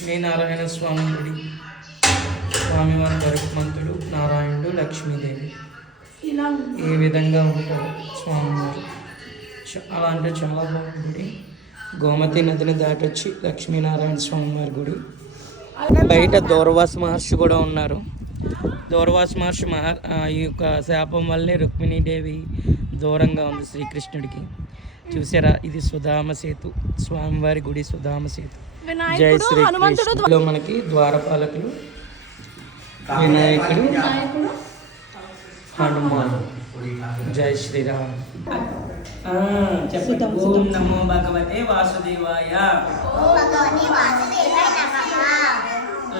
లక్ష్మీనారాయణ స్వామి గుడి. స్వామివారి గరుత్మంతుడు, నారాయణుడు, లక్ష్మీదేవి ఈ విధంగా ఉంటారు స్వామివారు. చాలా అంటే చాలా బాగుంది గుడి. గోమతి నదిని దాటొచ్చి లక్ష్మీనారాయణ స్వామివారి గుడి. బయట దూర్వాస మహర్షి కూడా ఉన్నారు. దూర్వాస మహర్షి ఈ యొక్క శాపం వల్లే రుక్మిణీదేవి దూరంగా ఉంది శ్రీకృష్ణుడికి. చూసారా, ఇది సుధామ సేతు, స్వామివారి గుడి సుధామ సేతు. జై శ్రీకృష్ణుడిలో మనకి ద్వారపాలకులు, వినాయకుడు, హనుమాన్. జై శ్రీరామ్. ఓం నమో భగవతే వాసుదేవాయ.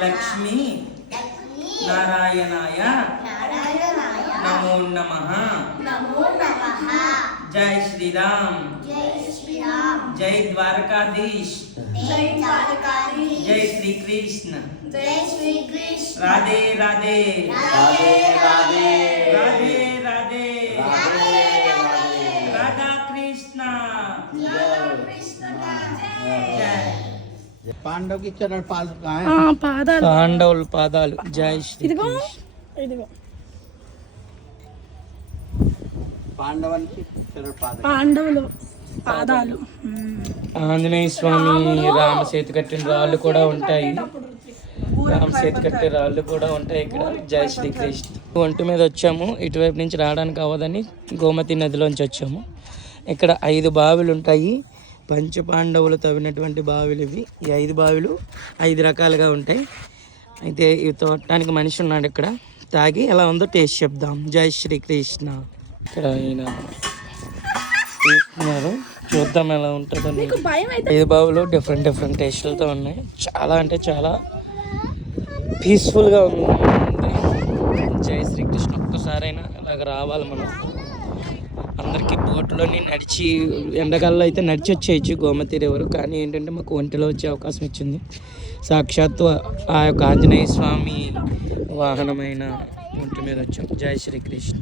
లక్ష్మీ నారాయణాయ నమో నమః. జై శ్రీరామ్. జై ద్వారకాధీష్. జై శ్రీకృష్ణ. రాధే రాధే రాధే రాధే రాధే రాధా కృష్ణ. पांडव की चरण पाद పాండవుల పాదాలు. జై శ్రీ పాండవులు పాదాలు. ఆంజనేయ స్వామి రామ సేతు కట్టిన రాళ్ళు కూడా ఉంటాయి. రామ సేతు కట్టే రాళ్ళు కూడా ఉంటాయి ఇక్కడ. జై శ్రీకృష్ణ. ఒంటి మీద వచ్చాము, ఇటువైపు నుంచి రావడానికి అవ్వదని గోమతి నదిలోంచి వచ్చాము. ఇక్కడ 5 బావిలు ఉంటాయి. పంచపాండవులు తవ్వినటువంటి బావిలు ఇవి. ఈ 5 బావిలు 5 రకాలుగా ఉంటాయి. అయితే ఇవి తోడటానికి మనిషి ఉన్నాడు ఇక్కడ. తాగి ఎలా ఉందో టేస్ట్ చెప్దాం. జై శ్రీకృష్ణ. ఇక్కడ ఈయన తీసుకున్నారు, చూద్దాం ఎలా ఉంటుందని. 5 బావులు డిఫరెంట్ టేస్టులతో ఉన్నాయి. చాలా అంటే చాలా పీస్ఫుల్గా ఉంది. జై శ్రీకృష్ణ. ఒక్కసారైనా ఇలాగ రావాలి మనం. అందరికీ బోట్లోని నడిచి, ఎండాకాలంలో అయితే నడిచి వచ్చేయచ్చు గోమతి రివర్. కానీ ఏంటంటే మాకు ఒంటిలో వచ్చే అవకాశం ఇచ్చింది సాక్షాత్తు ఆ యొక్క ఆంజనేయ స్వామి వాహనమైన ఒంటి మీద వచ్చాం. జై శ్రీకృష్ణ.